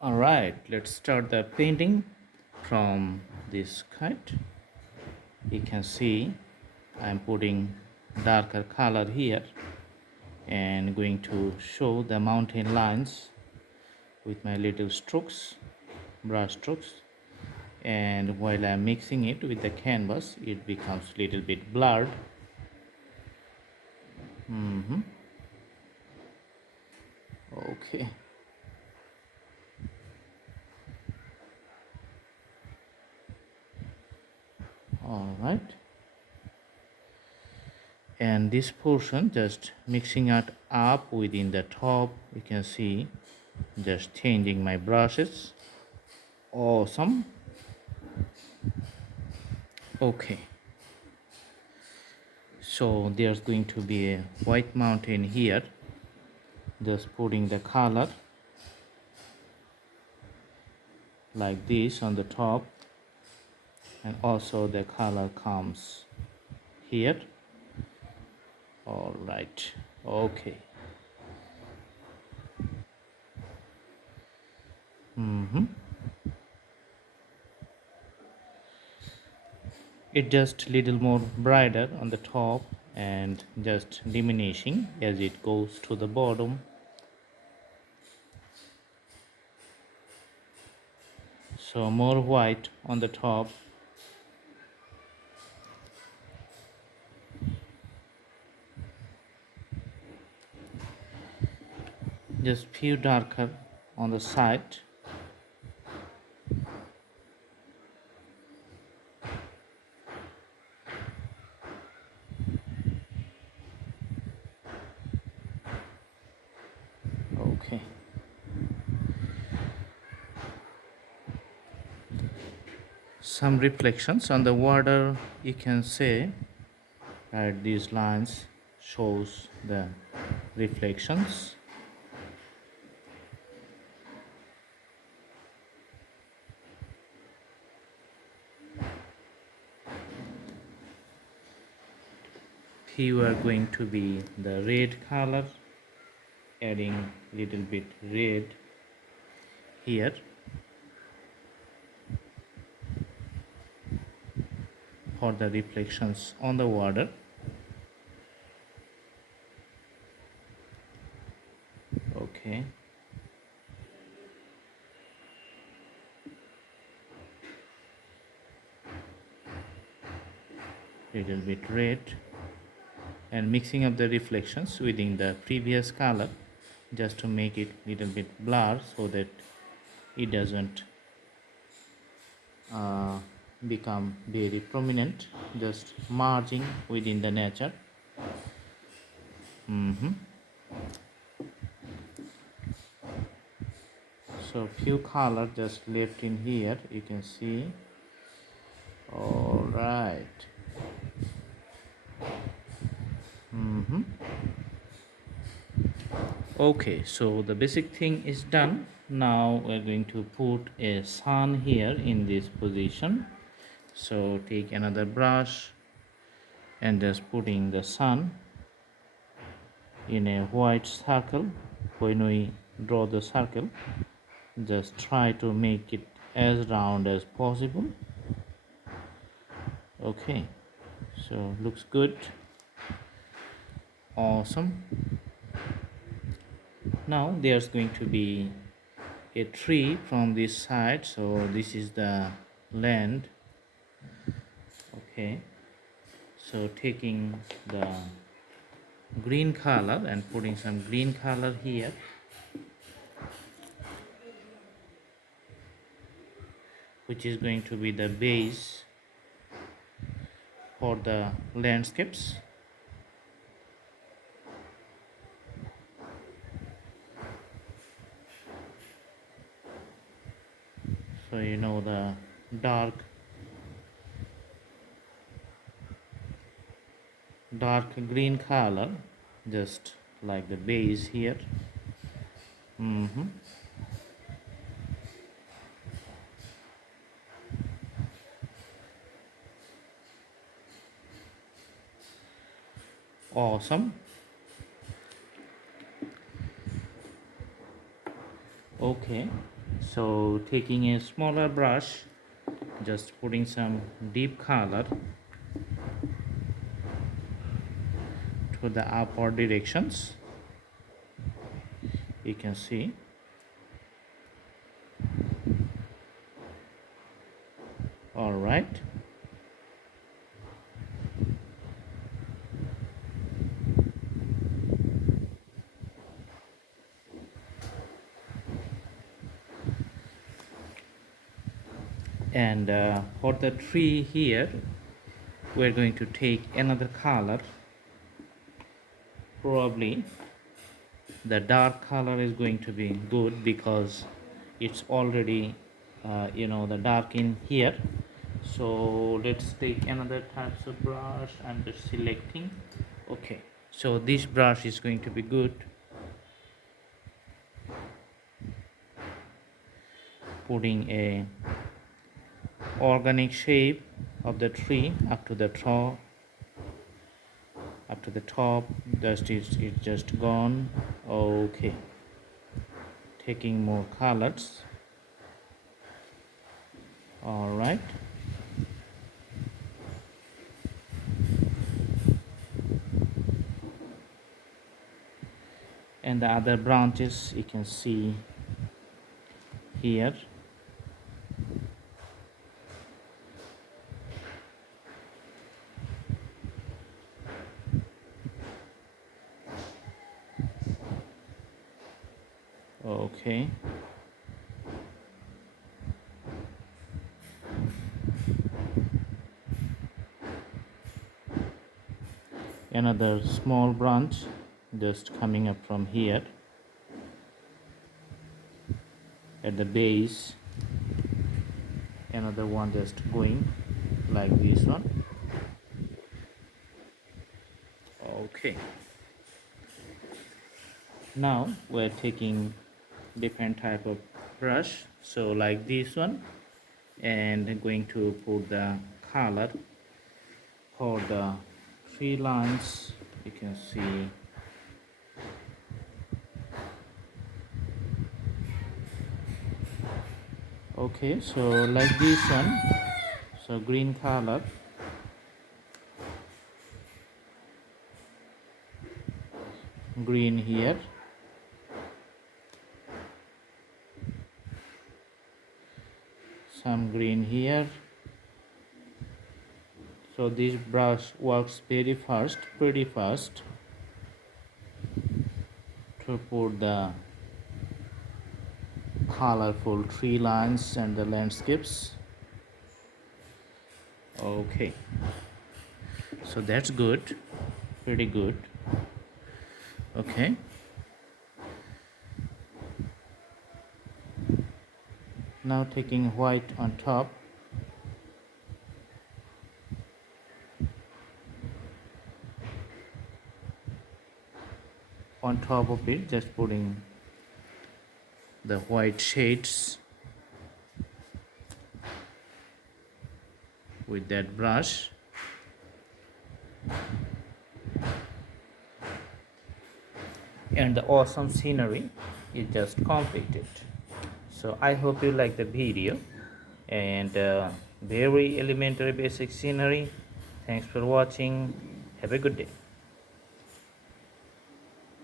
Alright, let's start the painting from this kite. You can see I'm putting darker color here and going to show the mountain lines with my little strokes, brush strokes, and while I'm mixing it with the canvas it becomes a little bit blurred. Okay. All right, and this portion just mixing it up within the top. You can see just changing my brushes. Awesome. Okay, so there's going to be a white mountain here, just putting the color like this on the top, and also the color comes here. All right. Okay. It just little more brighter on the top and just diminishing as it goes to the bottom. So more white on the top. Just few darker on the side. Okay. Some reflections on the water, you can say that these lines shows the reflections. Few are going to be the red color, adding little bit red here. For the reflections on the water. Okay. Little bit red, and mixing up the reflections within the previous color just to make it little bit blur so that it doesn't become very prominent, just merging within the nature. So few color just left in here, you can see. All right. Okay, so the basic thing is done. Now we're going to put a sun here in this position. So take another brush and just putting the sun in a white circle. When we draw the circle, just try to make it as round as possible. Okay, so looks good. Awesome. Now there's going to be a tree from this side, so this is the land. Okay, so taking the green color and putting some green color here, which is going to be the base for the landscapes. So you know the dark green color, just like the base here. Awesome. Okay, So taking a smaller brush, just putting some deep color to the upward directions, you can see. All right, and for the tree here, we're going to take another color. Probably the dark color is going to be good because it's already the dark in here. So let's take another types of brush. I'm just selecting. Okay, so this brush is going to be good. Putting a organic shape of the tree up to the top. Up to the top, dust is just gone. Okay, taking more colors. All right, and the other branches you can see here. Okay, another small branch just coming up from here at the base, another one just going like this one. Okay, now we're taking different type of brush, so like this one, and going to put the color for the tree lines. You can see okay, so like this one, so green color, green here, some green here. So this brush works pretty fast to put the colorful tree lines and the landscapes. Okay, so that's good, pretty good. Okay, now taking white on top, of it, just putting the white shades with that brush. And the awesome scenery is just completed. So I hope you like the video, and very elementary basic scenery. Thanks for watching. Have a good day.